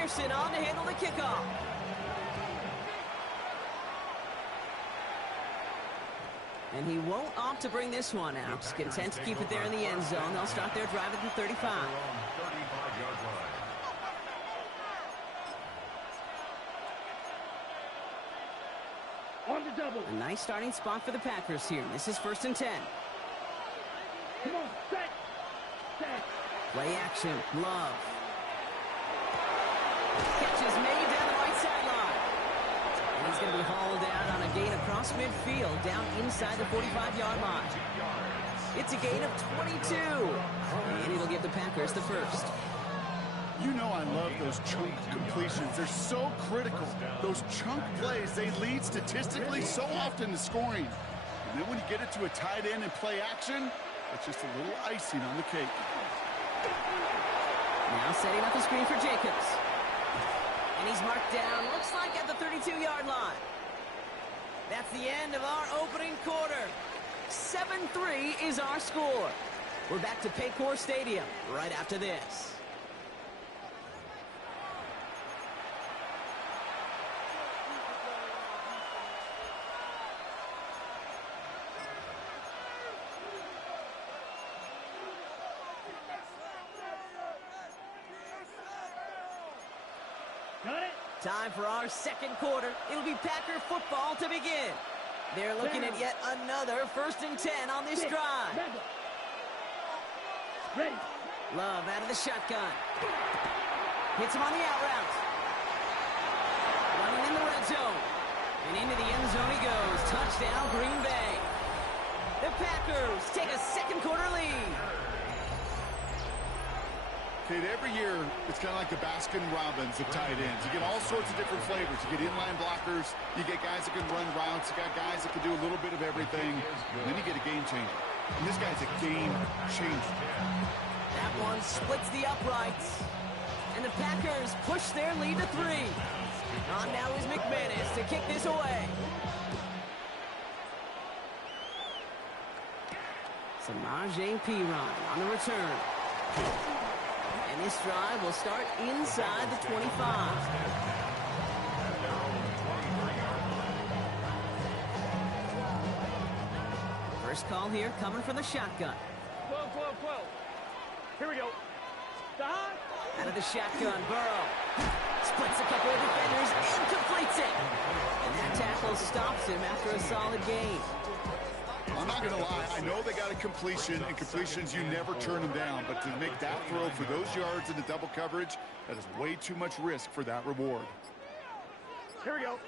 Pearson on to handle the kickoff. And he won't opt to bring this one out. Content to keep it there in the end zone. They'll start their drive at the 35. A nice starting spot for the Packers here. This is 1st and 10. Come on, set. Play action, Love. Catch is made down the right sideline. And he's going to be hauled out on a gain across midfield, down inside the 45-yard line. It's a gain of 22. And it'll give the Packers the first. You know I love those chunk completions. They're so critical. Those chunk plays, they lead statistically so often to scoring. And then when you get it to a tight end and play action, it's just a little icing on the cake. Now setting up the screen for Jacobs. And he's marked down, looks like at the 32-yard line. That's the end of our opening quarter. 7-3 is our score. We're back to Paycor Stadium right after this. Time for our second quarter. It'll be Packer football to begin. They're looking at yet another 1st and 10 on this drive. Love out of the shotgun. Hits him on the out route. Running in the red zone. And into the end zone he goes. Touchdown, Green Bay. The Packers take a second quarter lead. Kid, every year, it's kind of like the Baskin-Robbins of tight ends. You get all sorts of different flavors. You get inline blockers. You get guys that can run routes. You got guys that can do a little bit of everything. And then you get a game changer. And this guy's a game changer. That one splits the uprights. And the Packers push their lead to 3. On now is McManus to kick this away. Samaje Perine on the return. And this drive will start inside the 25. First call here coming from the shotgun. 12. Here we go. Out of the shotgun, Burrow. Splits a couple of defenders and completes it. And that tackle stops him after a solid gain. I'm not going to lie. I know they got a completion, and completions, you never turn them down. But to make that throw for those yards into double coverage, that is way too much risk for that reward. Here we go.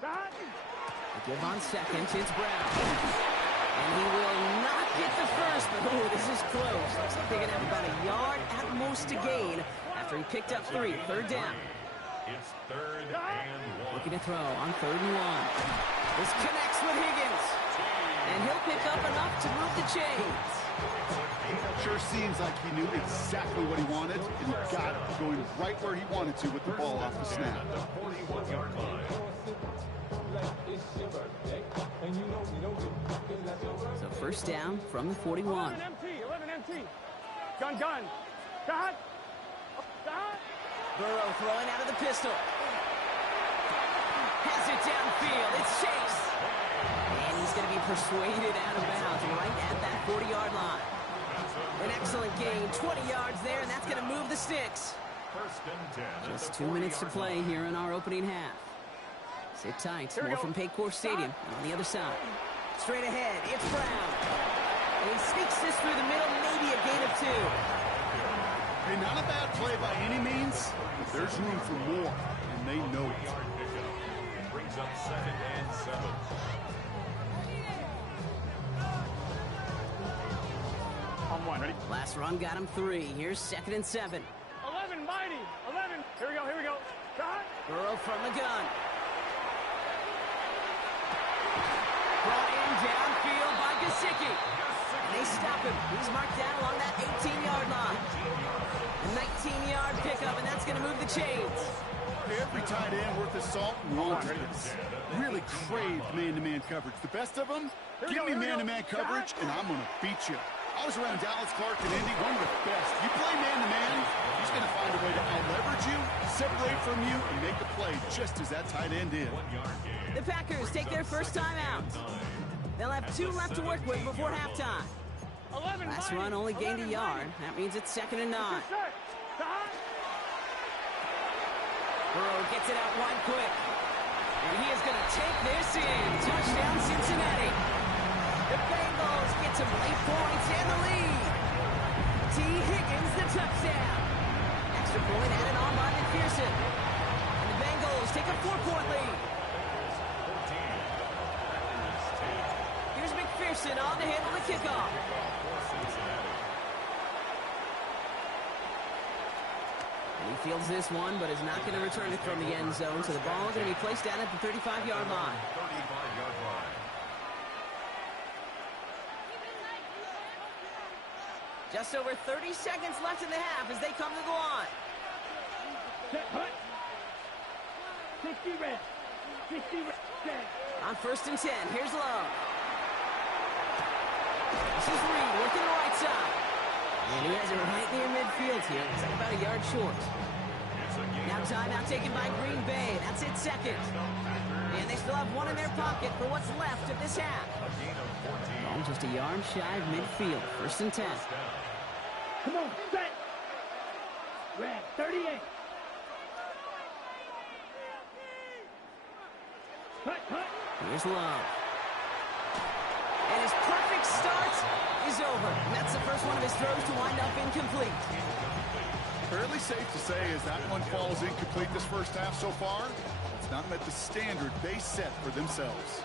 They give on second. It's Brown. And he will not get the first, but oh, this is close. Looks like they're going to have about a yard at most to gain after he picked up 3. Third down. It's 3rd and 1. Looking to throw on 3rd and 1. This connects with Higgins. And he'll pick up enough to move the chains. Sure seems like he knew exactly what he wanted, and he got it going right where he wanted to with the ball off the snap. The 41-yard line. So first down from the 41. 11 empty. Gun. Dot. Burrow throwing out of the pistol. Has it downfield. It's Chase. And he's going to be persuaded out of bounds right at that 40-yard line. An excellent gain. 20 yards there, and that's going to move the sticks. 1st and 10. Just 2 minutes to play here in our opening half. Sit tight. More from Paycor Stadium on the other side. Straight ahead, it's Brown. And he sneaks this through the middle, maybe a gain of 2. Hey, not a bad play by any means, but there's room for more, and they know it. Brings up 2nd and 7. On 1, ready? Last run got him 3. Here's 2nd and 7. 11, mighty. 11. Here we go. Dot. Burrow from the gun. Brought in downfield by Gesicki. And they stop him. He's marked down along that 18-yard line. A 19-yard pickup, and that's going to move the chains. Every tight end worth his salt wanted this. Really craved man-to-man coverage. The best of them, give me man-to-man coverage, and I'm going to beat you. I was around Dallas Clark and Indy, one of the best. You play man-to-man, he's going to find a way to you, separate from you, and make a play just as that tight end did. 1 yard gain. The Packers take their first time out. They'll have 2 left to work with before halftime. 11, Last Mighty. run only gained a 11, yard. Mighty. That means it's 2nd and 9. Set. Stop. Burrow gets it out wide quick. And he is going to take this in. Touchdown, Cincinnati. The Bengals get some late points and the lead. T. Higgins, the touchdown. Extra point added on by McPherson. And the Bengals take a 4-point lead. 14. Packers 10. Here's McPherson on to handle the kickoff. For Cincinnati. And he fields this one, but is not going to return it from the end zone. So the ball is going to be placed down at the 35-yard line. 35-yard line. Just over 30 seconds left in the half as they come to the line. Set. Hut. 60 red. 60 red. Set. On 1st and 10, here's Love. This is Reed working the right side. And he has it right near midfield here. It's like about a yard short. It's a gain Now of timeout taken by Green Bay. That's it, 2nd. And they still have 1 in their pocket for what's left of this half. a gain of 14. Ball just a yard shy of midfield. 1st and 10. Come on. Set. Red. 38. Hut. Hut. Here's Love. And his perfect start is over. And that's the first one of his throws to wind up incomplete. Fairly safe to say as that one falls incomplete this first half so far, it's not met the standard they set for themselves.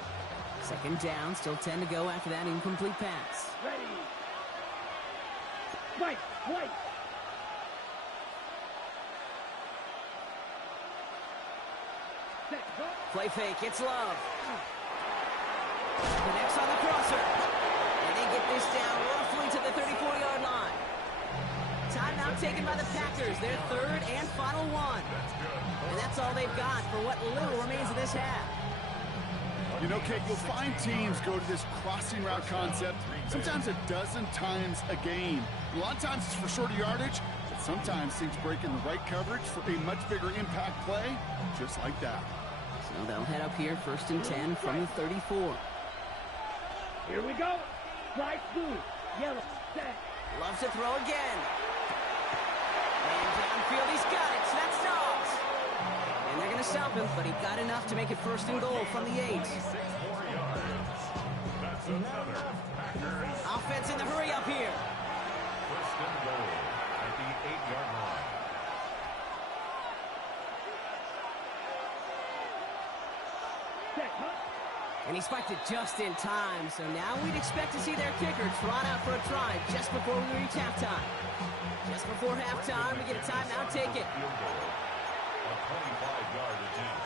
2nd down, still 10 to go after that incomplete pass. Ready. White. White. Set. Hut. Play fake, it's Love. Connects on the crosser. And they get this down roughly to the 34-yard line. Timeout taken by the Packers, their 3rd and final one. And that's all they've got for what little remains of this half. You know, Kate, you'll find teams go to this crossing route concept sometimes a dozen times a game. A lot of times it's for shorter yardage, but sometimes teams break in the right coverage for a much bigger impact play, just like that. So they'll head up here, 1st and 10 from the 34. Here we go. Bright blue. Yellow. Set. Loves to throw again. And downfield, he's got it. So that's Dobbs. And they're going to stop him, but he got enough to make it 1st and goal from the 8. 6 more yards. That's another Packers. Offense in the hurry up here. 1st and goal at the 8-yard line. Set. Hut. And he spiked it just in time. So now we'd expect to see their kicker trot out for a try just before we reach halftime. Just before halftime, we get a timeout taken. Field goal. A 25-yard attempt.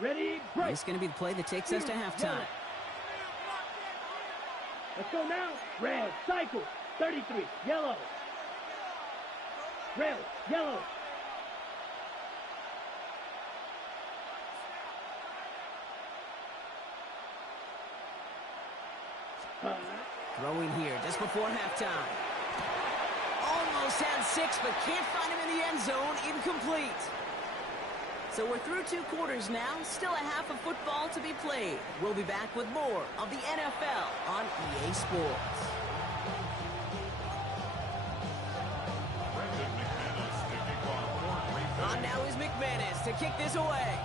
Ready. Break. This is going to be the play that takes us to halftime. Let's go now. Red. Cycle. 33. Yellow. Red. Yellow. Throwing here just before halftime. Almost had 6, but can't find him in the end zone. Incomplete. So we're through 2 quarters now. Still a half of football to be played. We'll be back with more of the NFL on EA Sports. Brendan McManus to kick off for Green Bay. On now is McManus to kick this away.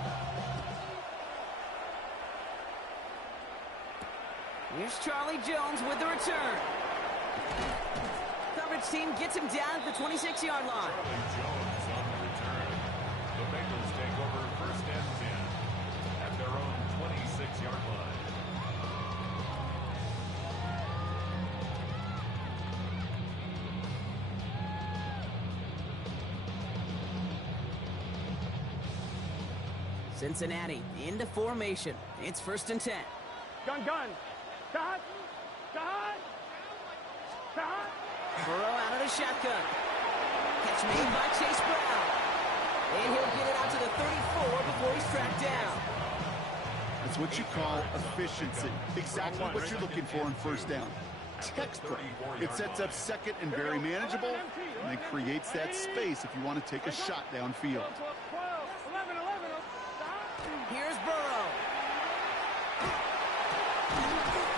Here's Charlie Jones with the return. Coverage team gets him down at the 26-yard line. Charlie Jones on the return. The Bengals take over 1st and 10 at their own 26-yard line. Cincinnati into formation. It's 1st and 10. Gun. Stop. Stop. Stop. Burrow out of the shotgun. Catch made by Chase Brown. And he'll get it out to the 34 before he's tracked down. That's what you call efficiency. Exactly what you're looking for in first down. Textbook. It sets up second and very manageable, and then creates that space if you want to take a shot downfield. Here's Burrow.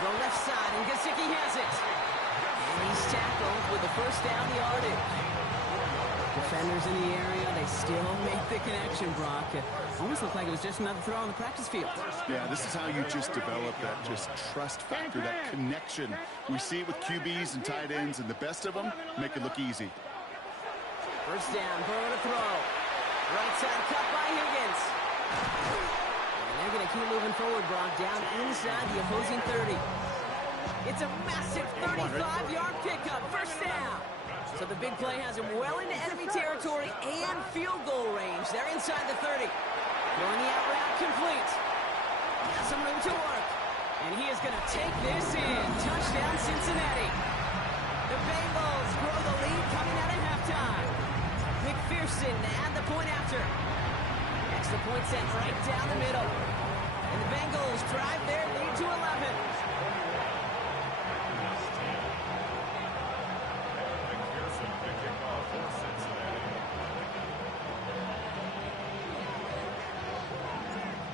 The left side, and Gesicki has it. And he's tackled with the first down yardage. Defenders in the area, they still make the connection, Brock. It almost looked like it was just another throw on the practice field. Yeah, this is how you just develop that just trust factor, that connection. We see it with QBs and tight ends, and the best of them make it look easy. First down, Burrow to throw. Right side cut by Higgins. And they're going to keep moving forward, Brock, down inside the opposing 30. It's a massive 35-yard pickup, first down. So the big play has him well into enemy territory and field goal range. They're inside the 30. Going the out route complete. Got some room to work. And he is going to take this in. Touchdown, Cincinnati. The Bengals grow the lead coming out at halftime. McPherson to add the point after. Extra point sent right down the middle. And the Bengals drive their lead to 11.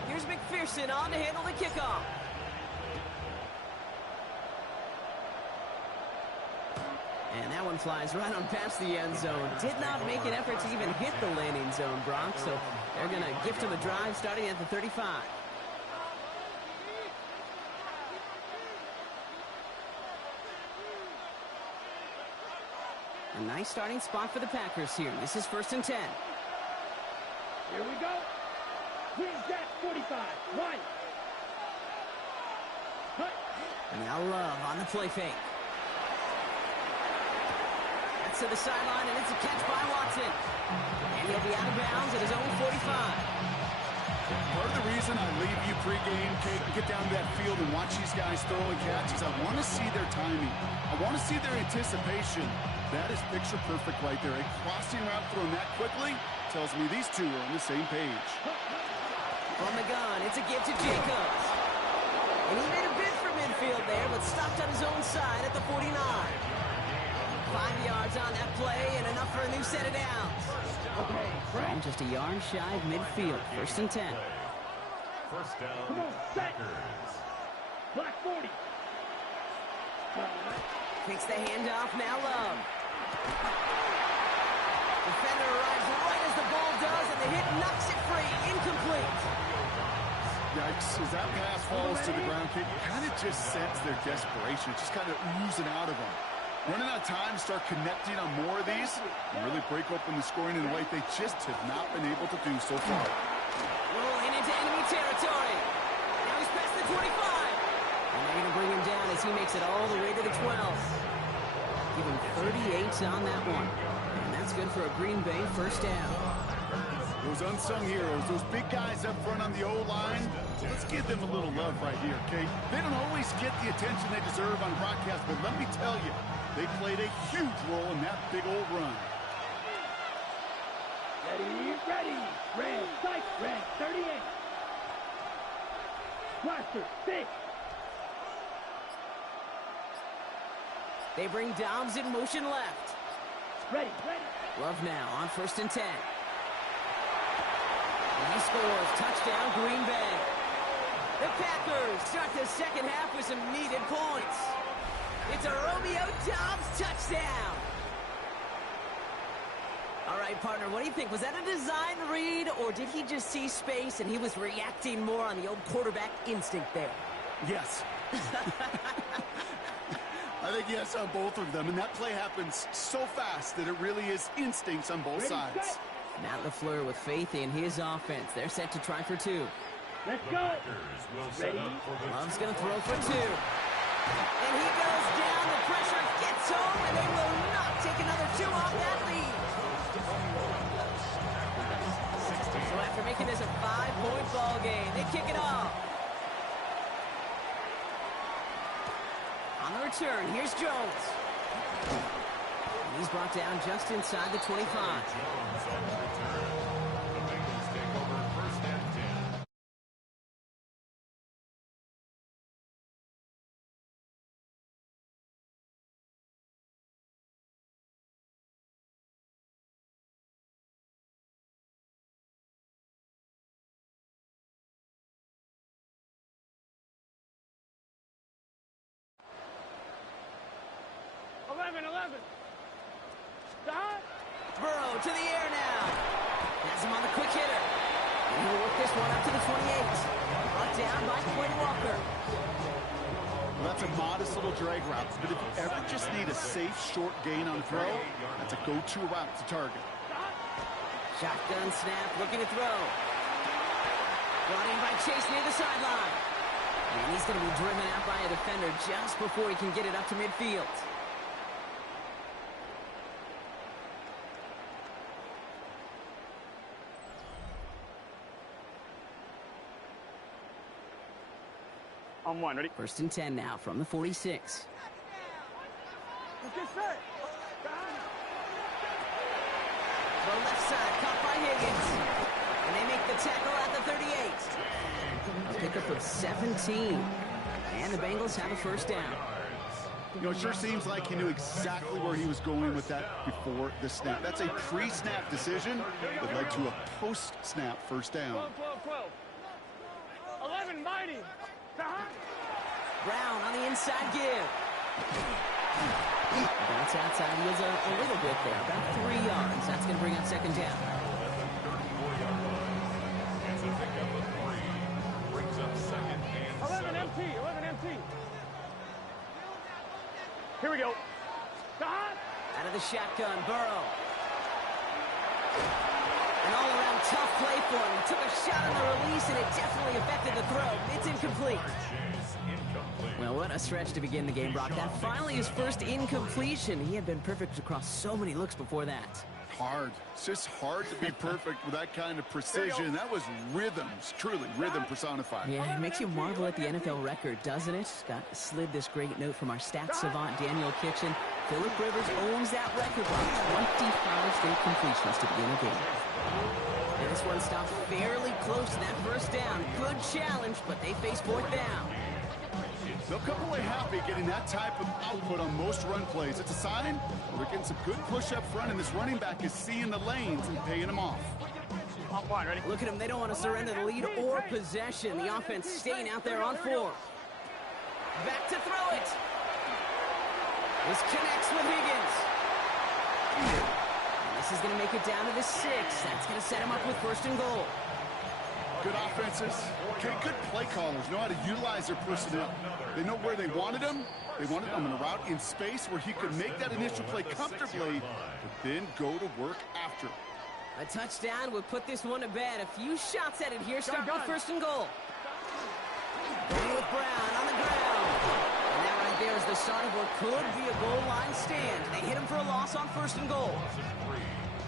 Here's McPherson on to handle the kickoff. And that one flies right on past the end zone. Did not make an effort to even hit the landing zone, Brock. So they're going to gift him a drive starting at the 35. A nice starting spot for the Packers here. This is 1st and 10. Here we go. Here's that 45. One. Cut. Now Love on the play fake. That's to the sideline, and it's a catch by Watson. And he'll be out of bounds at his own 45. Part of the reason I leave you pregame, Kate, and get down to that field and watch these guys throw and catch is I want to see their timing. I want to see their anticipation. That is picture perfect right there. A crossing route thrown that quickly tells me these two are on the same page. From the gun, it's a give to Jacobs. And he made a bid for midfield there, but stopped on his own side at the 49. 5 yards on that play and enough for a new set of downs. From just a yard shy of midfield, 1st and 10. First down, Come on, set. Packers. Black 40. Takes the handoff, now Love. Defender arrives right as the ball does, and the hit knocks it free. Incomplete. Yikes, as that pass falls to the ground, Kate, you kind of just sense their desperation. It's just kind of oozing out of them. Running out of time to start connecting on more of these and really break open the scoring in a way they just have not been able to do so far. Rolling into enemy territory. Now he's past the 25. And they're going to bring him down as he makes it all the way to the 12. Give him 38 on that one. And that's good for a Green Bay first down. Those unsung heroes, those big guys up front on the O-line, let's give them a little love right here, okay? They don't always get the attention they deserve on broadcast, but let me tell you, they played a huge role in that big old run. Ready, ready. Red, sight, red, 38. Blaster, 6. They bring Dobbs in motion left. Ready, ready. Love now on 1st and 10. And he scores. Touchdown, Green Bay. The Packers start the second half with some needed points. It's a Romeo Dobbs touchdown. All right, partner, what do you think? Was that a design read, or did he just see space and he was reacting more on the old quarterback instinct there? Yes. I think yes on both of them, and that play happens so fast that it really is instincts on both sides. Matt LaFleur with faith in his offense. They're set to try for 2. Let's go. Ready. Love's going to throw for 2. And he goes down. The pressure gets home, and they will not take another 2 off that lead. So after making this a 5-point ball game, they kick it off. On the return, here's Jones. And he's brought down just inside the 25. to the air now. Has him on the quick hitter. And he'll work this one up to the 28. Brought down by Quinn Walker. Well, that's a modest little drag route, but if you ever just need a safe, short gain on throw, that's a go-to route to target. Shotgun snap, looking to throw. Brought in by Chase near the sideline. And he's going to be driven out by a defender just before he can get it up to midfield. On one, ready? 1st and 10 now from the 46. The left side, caught by Higgins. And they make the tackle at the 38. A pickup of 17. And the Bengals have a first down. You know, it sure seems like he knew exactly where he was going with that before the snap. That's a pre-snap decision that led to a post-snap first down. 12. 11, mighty. Brown on the inside give. Bounce outside. He is a little bit there, about 3 yards. That's going to bring up second down. It's a pickup of 3. Brings up second and 11 MT. Here we go. Out of the shotgun, Burrow. An all-around tough play for him. He took a shot on the release, and it definitely affected the throw. It's incomplete. Well, what a stretch to begin the game, Brock. That finally his first incompletion. He had been perfect across so many looks before that. Hard. It's just hard to be perfect with that kind of precision. That was rhythms, truly rhythm personified. Yeah, it makes you marvel at the NFL record, doesn't it? Got slid this great note from our stats savant, Daniel Kitchen. Phillip Rivers owns that record by 25 straight completions to begin a game. And this one stopped fairly close to that first down. Good challenge, but they face fourth down. They'll come away happy getting that type of output on most run plays. It's a sign they're getting some good push up front, and this running back is seeing the lanes and paying them off. On one, ready? Look at them. They don't want to surrender the lead or possession. The offense staying out there on 4. Back to throw it. This connects with Higgins. And this is going to make it down to the 6. That's going to set him up with 1st and goal. Good offenses. Okay, good play callers know how to utilize their personnel. They know where they wanted him. They wanted him in a route in space where he could make that initial play comfortably, but then go to work after. A touchdown would put this one to bed. A few shots at it here. Start with 1st and goal. Going with Brown on the ground. And that right there is the start of what could be a goal line stand. They hit him for a loss on 1st and goal.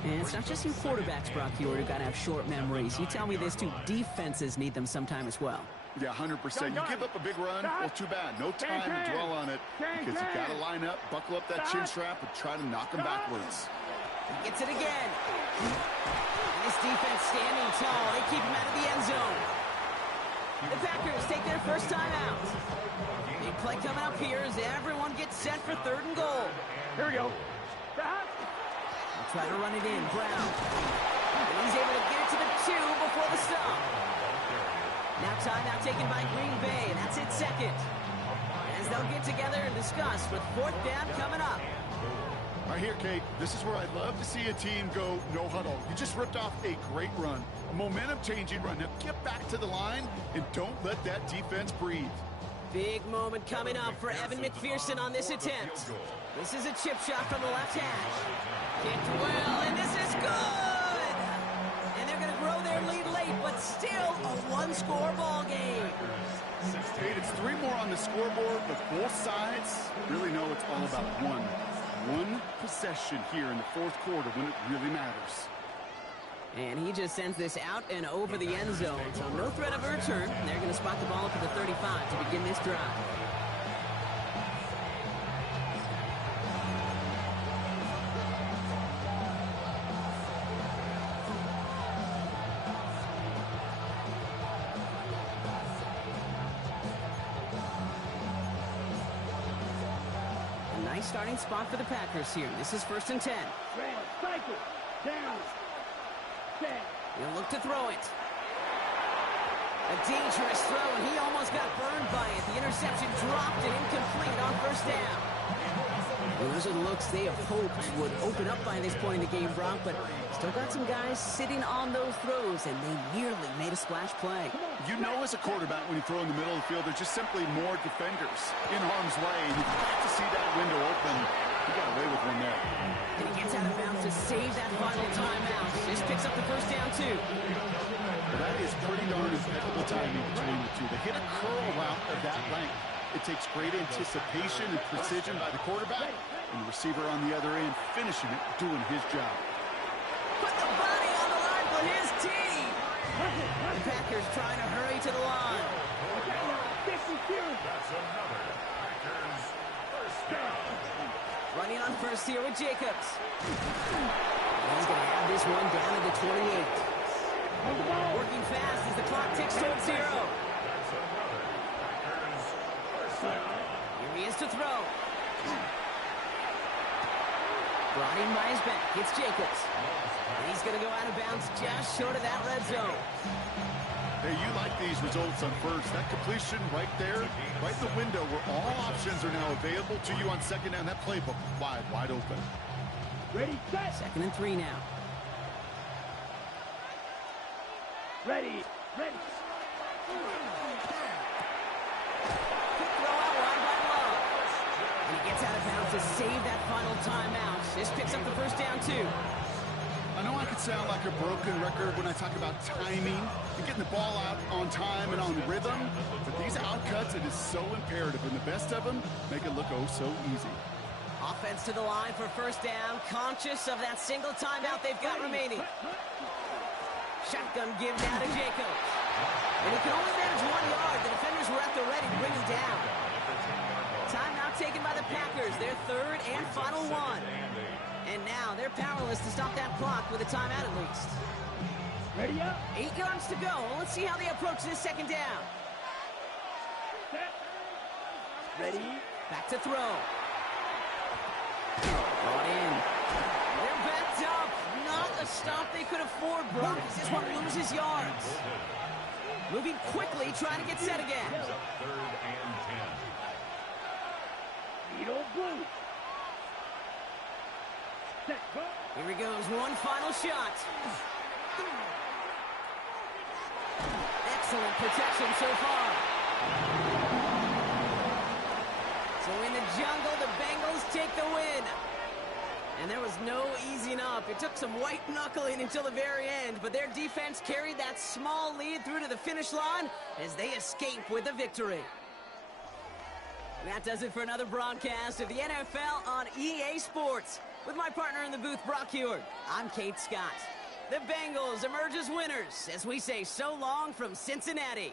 And it's not just you quarterbacks, Brock Hewitt, who got to have short memories. You tell me this too, defenses need them sometime as well. Yeah, 100%. You give up a big run, well, too bad. No time to dwell on it because you got to line up, buckle up that chin strap, and try to knock them backwards. He gets it again. And this defense standing tall. They keep him out of the end zone. The Packers take their first time out. Big play coming up here as everyone gets set for 3rd and goal. Here we go. Try to run it in, Brown. And he's able to get it to the 2 before the stop. Now timeout taken by Green Bay. That's it, 2nd. As they'll get together and discuss with 4th down coming up. Right here, Kate, this is where I'd love to see a team go no huddle. You just ripped off a great run, a momentum-changing run. Now get back to the line and don't let that defense breathe. Big moment coming up for Evan McPherson on this attempt. This is a chip shot from the left hash. Kicked well, and this is good! And they're going to grow their lead late, but still a 1-score ball game. Kate, it's 3 more on the scoreboard, but both sides really know it's all about one possession here in the 4th quarter when it really matters. And he just sends this out and over the end zone, so no threat of a return. They're going to spot the ball up at the 35 to begin this drive. A nice starting spot for the Packers here. This is 1st and 10. Cycle. Down. He'll look to throw it. A dangerous throw, and he almost got burned by it. The interception dropped and incomplete on 1st down. Well, those are the looks they have hoped would open up by this point in the game, Brock, but still got some guys sitting on those throws, and they nearly made a splash play. You know as a quarterback when you throw in the middle of the field, there's just simply more defenders in harm's way, and you've got to see that window open. He got away with one there. And he gets out of bounds to save that final timeout. Just picks up the first down, too. Well, that is pretty darn impeccable timing between the two. They hit a curl route of that length. It takes great anticipation and precision by the quarterback, and the receiver on the other end finishing it, doing his job. Put the body on the line for his team. The Packers trying to hurry to the line. That's another Packers first down. Running on first here with Jacobs. And he's going to have this one down to the 28. Working fast as the clock ticks towards 0. That's another Packers first down. Here he is to throw. Brought in by his back. It's Jacobs. And he's going to go out of bounds just short of that red zone. Hey, you like these results on first. That completion right there, right in the window where all options are now available to you on second down. That playbook wide open. Ready, set. 2nd and 3 now. Ready, ready. Quick throw out wide by Love. And he gets out of bounds to save that final timeout. This picks up the first down, too. I know I could sound like a broken record when I talk about timing and getting the ball out on time and on rhythm, but these outcuts, it is so imperative, and the best of them make it look oh so easy. Offense to the line for first down, conscious of that single timeout they've got remaining. Shotgun give now to Jacobs. And he can only manage 1 yard. The defenders were at the ready to bring him down. Timeout taken by the Packers, their 3rd and final one. And now they're powerless to stop that clock with a timeout at least. Ready up. 8 yards to go. Let's see how they approach this second down. Set. Ready. Back to throw. Brought in. They're backed up. Not a stop they could afford, Brock. This one loses yards. Moving quickly, trying to get set again. 3rd and 10. Need old blue. Set. Go. Here he goes, one final shot. Excellent protection so far. So in the jungle, the Bengals take the win. And there was no easing up. It took some white knuckling until the very end, but their defense carried that small lead through to the finish line as they escape with a victory. And that does it for another broadcast of the NFL on EA Sports. With my partner in the booth, Brock Heward, I'm Kate Scott. The Bengals emerge as winners as we say so long from Cincinnati.